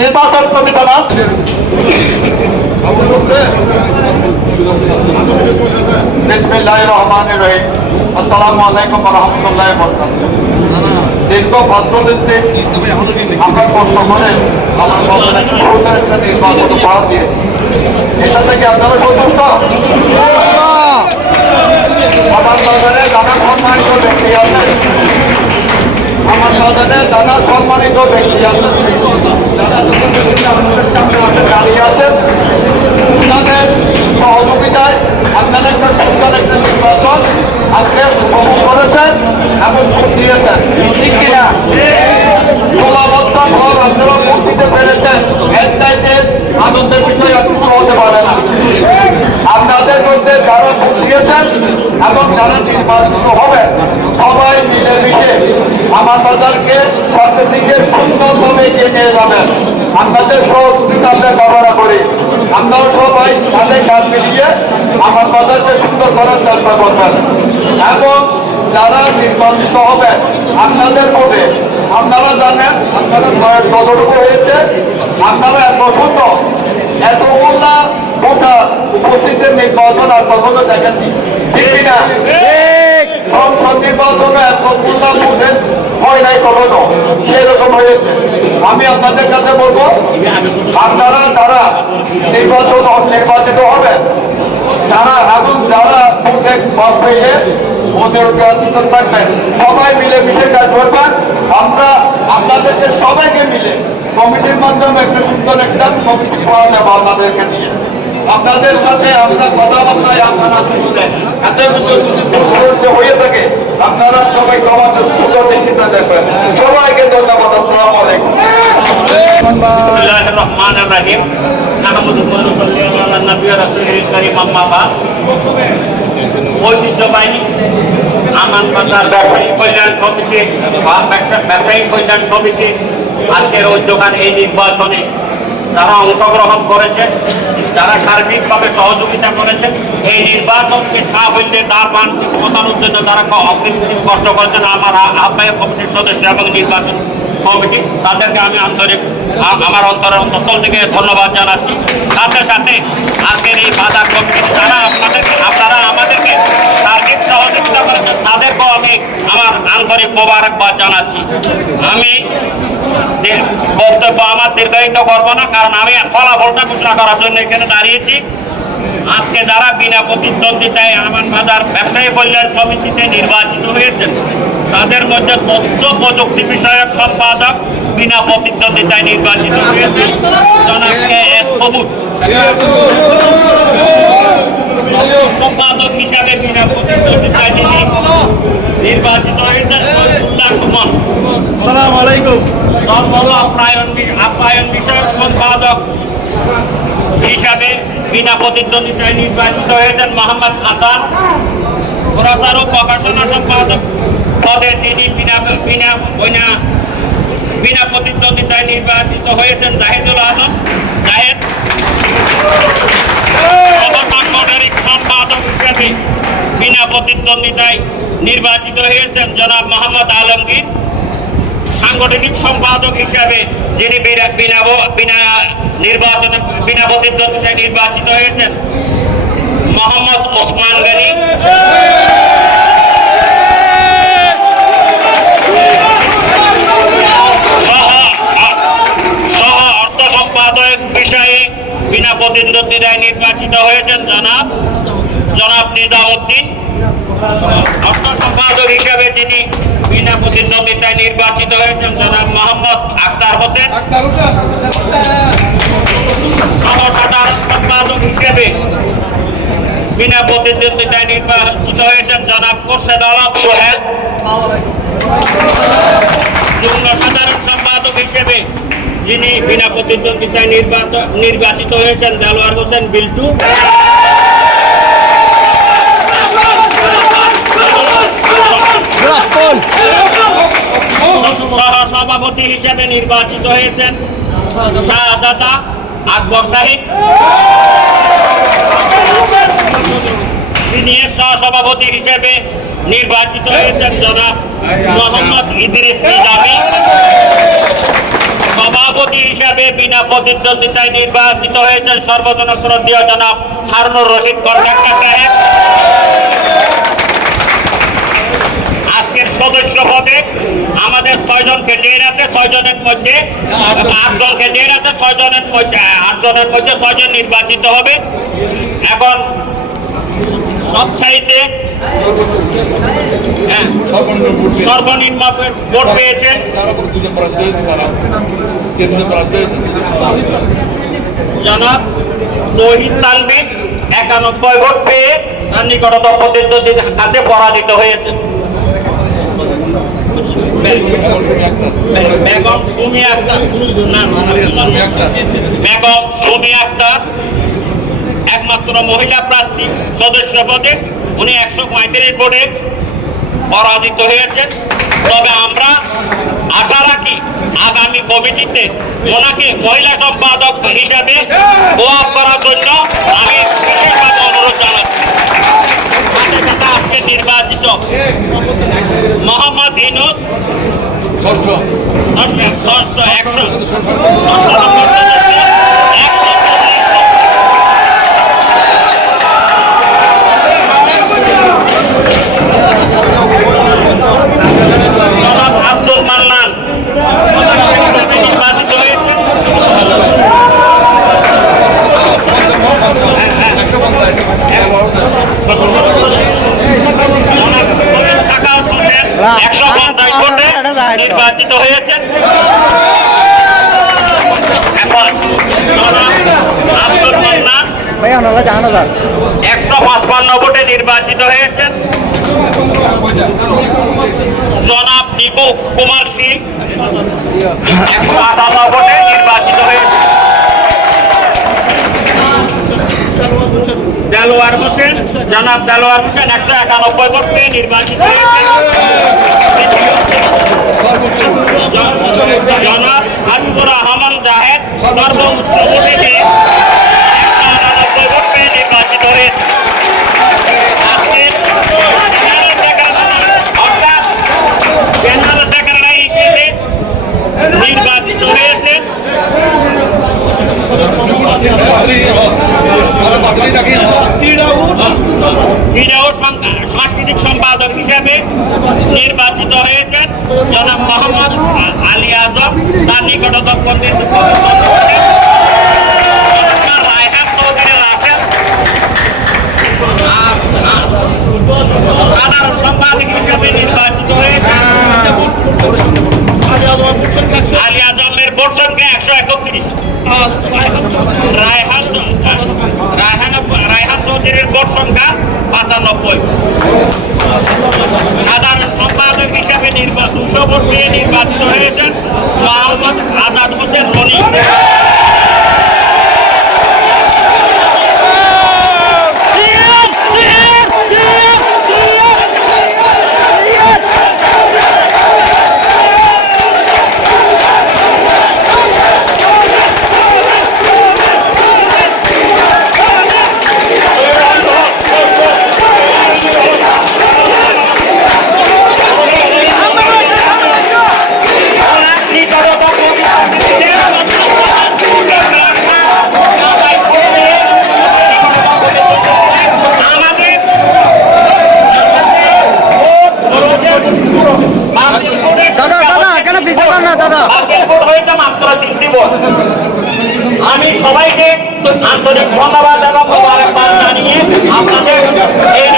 নির্বাচন কমিশনার বিসমিল্লাহির রহমানির রহিম। আসসালামু আলাইকুম ওয়া রাহমাতুল্লাহি ওয়া বারাকাতুহু। দীর্ঘ বছরতে আমরা কষ্ট করে আমার একটা নির্বাচন উপহার দিয়েছি। এটা থেকে আপনারা সন্তুষ্ট? আমার বাজারে যারা সম্মানিত ব্যক্তি আছেন, আমার বাজারে যারা সম্মানিত ব্যক্তি আছেন, যারা আপনাদের সামনে দাঁড়িয়ে আছেন, তাদের সহযোগিতায় আপনারা একটা সুন্দর একটা নির্বাচন আজকে উপভোগ করেছেন এবং ভোট দিয়েছেন, ঠিক কিনা? 16 বছর পর আপনারা ভোট দিতে পেরেছেন, এর চাইতে আনন্দের বিষয় আর কিছু হতে পারে না। আপনাদের মধ্যে যারা ভোট দিয়েছেন এবং যারা নির্বাচিত হবেন, সবাই মিলেমিশে আমার বাজারকে সরকার দিকে সুন্দরভাবে এগিয়ে নিয়ে যাবেন। আপনাদের সহযোগিতা আমরা কামনা করি। আমরাও সবাই তাদের কাজ মিলিয়ে আমার বাজারকে সুন্দর করার চেষ্টা করবেন এবং যারা নির্বাচিত হবেন আপনাদের ভোটে আপনারা জানেন আপনাদের বয়স কতটুকু হয়েছে, আপনারা এত সুন্দর এতগুলা ভোটার উপস্থিতের নির্বাচন আর কখনো দেখেননি, ঠিক কিনা? সংসদ নির্বাচনে এতগুলা ভোটে হয় নাই কখনো, সেরকম হয়েছে। আমি আপনাদের কাছে বলবো, আপনারা যারা নির্বাচিত হবেন তারা এবং যারা ভোটে কম হইলে ভোটের সচেতন থাকবেন, সবাই মিলেমিশে কাজ করবেন। আমরা আপনাদেরকে সবাইকে মিলে কমিটির মাধ্যমে একটা সুন্দর একটা কমিটি করা নেব আপনাদেরকে দিয়ে। আপনাদের সাথে আমরা কথাবার্তায় আপনারা শুনলেন, এদের মধ্যে যদি হয়ে থাকে আপনারা সবাই আমাদের সুন্দর দৃষ্টিতে দেখবেন। সবাইকে ধন্যবাদ। আসসালামু আলাইকুম। বিসমিল্লাহির রহমানির রহিম। নাহমাদুহু ওয়া নুসাল্লি আলা নাবিয়্যির রাসূলিল কারীম, আম্মা বা'দ। ঐতিহ্যবাহী আমান বাজার ব্যবসায়ী কল্যাণ সমিতি বা ব্যবসায়ী কল্যাণ সমিতি আজকের উদ্যোগান এই নির্বাচনে যারা অংশগ্রহণ করেছেন, যারা সার্বিকভাবে সহযোগিতা করেছেন, এই নির্বাচনকে সাফল্যে দ্বার প্রান্তে পৌঁছানোর জন্য যারা অগ্রিম কষ্ট করেছেন, আমার আহ্বায়ক কমিটির সদস্য এবং নির্বাচন কমিটি, তাদেরকে আমি আন্তরিক আমার অন্তরের অন্তঃস্থল থেকে ধন্যবাদ জানাচ্ছি। সাথে সাথে আজকের এই বাজার কমিটি যারা আপনারা আমাদেরকে সার্বিক সহযোগিতা করেছেন, তাদেরকেও আমি আমার আন্তরিক মোবারকবাদ জানাচ্ছি। আমি বক্তব্য আমার দীর্ঘায়িত করবো না, কারণ আমি ফলাফলটা ঘোষণা করার জন্য এখানে দাঁড়িয়েছি। আজকে যারা বিনা প্রতিদ্বন্দ্বিতায় আমান বাজার ব্যবসায়ী কল্যাণ সমিতিতে নির্বাচিত হয়েছেন, তাদের মধ্যে তথ্য প্রযুক্তি বিষয়ক সম্পাদক বিনা প্রতিদ্বন্দ্বিতায় নির্বাচিত হয়েছেন জনাব কে.এস. সবুজ। সম্পাদক হিসাবে বিনা প্রতিদ্বন্দ্বিতায় নির্বাচিত হয়েছেন ফজলুল্লাহ সুমন। আসসালামু আলাইকুম। আপ্যায়ন বিষয়ক সম্পাদক হিসাবে বিনা প্রতিদ্বন্দ্বিতায় নির্বাচিত হয়েছেন মোহাম্মদ হাসান। প্রচার ও প্রকাশনা সম্পাদক পদে তিনি বিনা প্রতিদ্বন্দ্বিতায় নির্বাচিত হয়েছেন জাহিদুল আলম জাহেদ। সাংগঠনিক সম্পাদক হিসাবে বিনা প্রতিদ্বন্দ্বিতায় নির্বাচিত হয়েছেন জনাব মোহাম্মদ আলমগীর। সাংগঠনিক সম্পাদক হিসাবে যিনি বিনা প্রতিদ্বন্দ্বিতায় নির্বাচিত হয়েছেন মোহাম্মদ ওসমান গনি। সহ অর্থ সম্পাদক বিষয়ে বিনা প্রতিদ্বন্দ্বিতায় নির্বাচিত হয়েছেন জনাব নিজামউদ্দিন। অর্থ সম্পাদক হিসাবে যিনি বিনা প্রতিদ্বন্দ্বিতায় নির্বাচিত হয়েছেন জনাব মোহাম্মদ আক্তার হোসেন। সহ সাধারণ সম্পাদক হিসেবে বিনা প্রতিদ্বন্দ্বিতায় নির্বাচিত হয়েছেন জনাব খোরশেদ আলম সোহেল। যুগ্ম সাধারণ সম্পাদক হিসেবে যিনি বিনা প্রতিদ্বন্দ্বিতায় নির্বাচিত হয়েছেন দেলোয়ার হোসেন বিল্টু। সহসভাপতি হিসেবে নির্বাচিত হয়েছেন শাহজাদা আকবর সাহেব। সিনিয়র সহসভাপতি হিসেবে নির্বাচিত হয়েছেন জনাব মোহাম্মদ ইদ্রিস নিজামী। সভাপতি হিসাবে বিনা প্রতিদ্বন্দ্বিতায় নির্বাচিত হয়েছেন সর্বজন শ্রদ্ধেয় জনাব হারুনুর রশিদ কন্ট্রাক্টর সাহেব। আজকের সদস্য পদে আমাদের 6 জন ক্যান্ডিডেট আছে, 6 জনের মধ্যে 8 জন ক্যান্ডিডেট আছে, 6 জনের মধ্যে 8 জনের মধ্যে 6 জন নির্বাচিত হবে। এখন সবচাইতে সর্বনিম্ন ভোট পেয়েছেন জনাব তৌহিদ তালমিন 91 ভোট পেয়ে তার নিকটতম প্রতিদ্বন্দ্বীর কাছে পরাজিত হয়েছেন। বেগম সুমি আক্তার একমাত্র মহিলা প্রার্থী সদস্য পদে, উনি 135 ভোটে পরাজিত হয়েছেন। তবে আমরা আশা রাখি আগামী কমিটিতে ওনাকে মহিলা সম্পাদক হিসাবে দোয়া করার জন্য আমি বিশেষভাবে অনুরোধ জানাচ্ছি। আজকে নির্বাচিত মোহাম্মদ ইনুস ষষ্ঠ 100 আব্দুল মান্নান নির্বাচিত হয়েছে। নির্বাচিত হয়েছেন। আব্দুল মান্নান 155 ভোটে নির্বাচিত হয়েছেন। জনাব দীপু কুমার সিং 158 ভোটে নির্বাচিত হয়েছে। দেলোয়ার হোসেন জনাব দেলোয়ার হোসেন 191 ভোট পেয়ে নির্বাচিত হয়েছেন। জনাব হাবিবুর রহমান জাহেদ সর্বোচ্চ ভোটে পেয়ে 199 ভোট পেয়ে নির্বাচিত হয়েছে। জেনারেল সেক্রেটারি হিসেবে নির্বাচিত হয়েছে ক্রীড়া ও সাংস্কৃতিক সম্পাদক হিসেবে নির্বাচিত হয়েছেন জনাব মোহাম্মদ আলী আজম, তার নিকটতম রায়হান চৌধুরী রাখেন। সাধারণ সম্পাদক হিসেবে নির্বাচিত হয়েছে আলী আজমের ভোট সংখ্যা 131। রায়হান চৌধুরীর ভোট সংখ্যা 95। সাধারণ সম্পাদক হিসেবে 200 ভোট পেয়ে নির্বাচিত হয়েছেন মোহাম্মদ আজাদ হোসেন রনি। আমি সবাইকে আন্তরিক ধন্যবাদ এবং মোবারকবাদ জানিয়ে আপনাদের এই